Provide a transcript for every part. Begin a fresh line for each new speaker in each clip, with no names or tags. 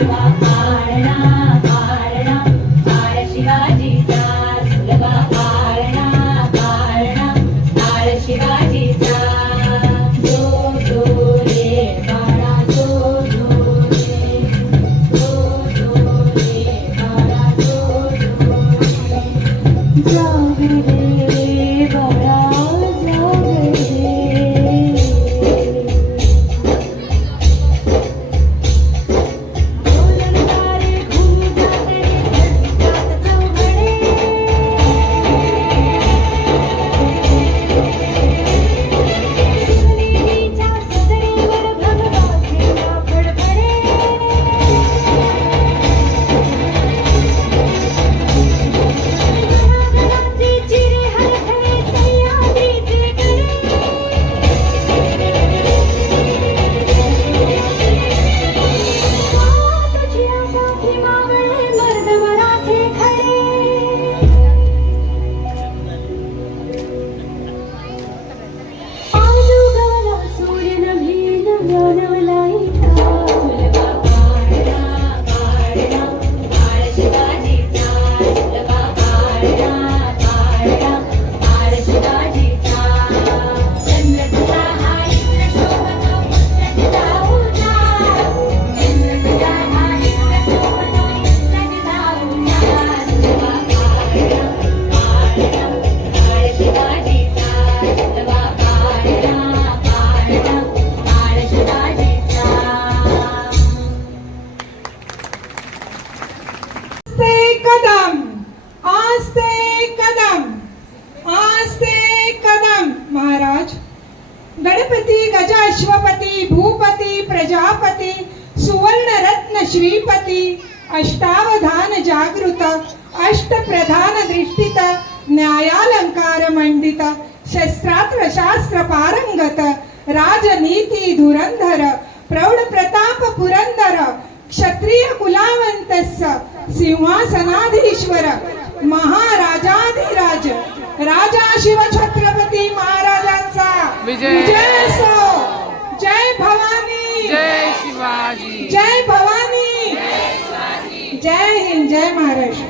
ಶಿವ
ಕಾರಣ कदम आस्ते कदम आस्ते कदम. महाराज गणपती गजाश्वपती भूपती प्रजापती सुवर्ण रत्न श्रीपती अष्टावधान जागृत अष्टप्रधान दृष्टित न्यायालंकार मंडित शस्त्रात्र शास्त्र पारंगत राजनीती धुरंधर प्रौढ प्रताप पुरंदर क्षत्रिय कुलावंतस्य सिंहासनाधीश्वर महाराजाधिराज राजा शिवछत्रपती महाराजांचा.
विजय.
असो. जय भवानी.
जय शिवाजी.
जय भवानी. जय हिंद जय महाराष्ट्र.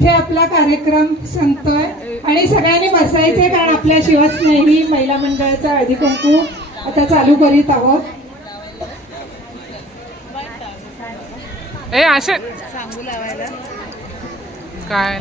इथे आपला कार्यक्रम संपतोय. आणि सगळ्यांनी बसायचे कारण आपल्या शिवस्नेही महिला मंडळाचा हळदी कुंकू आता चालू करीत आहोत.
ए असे काय?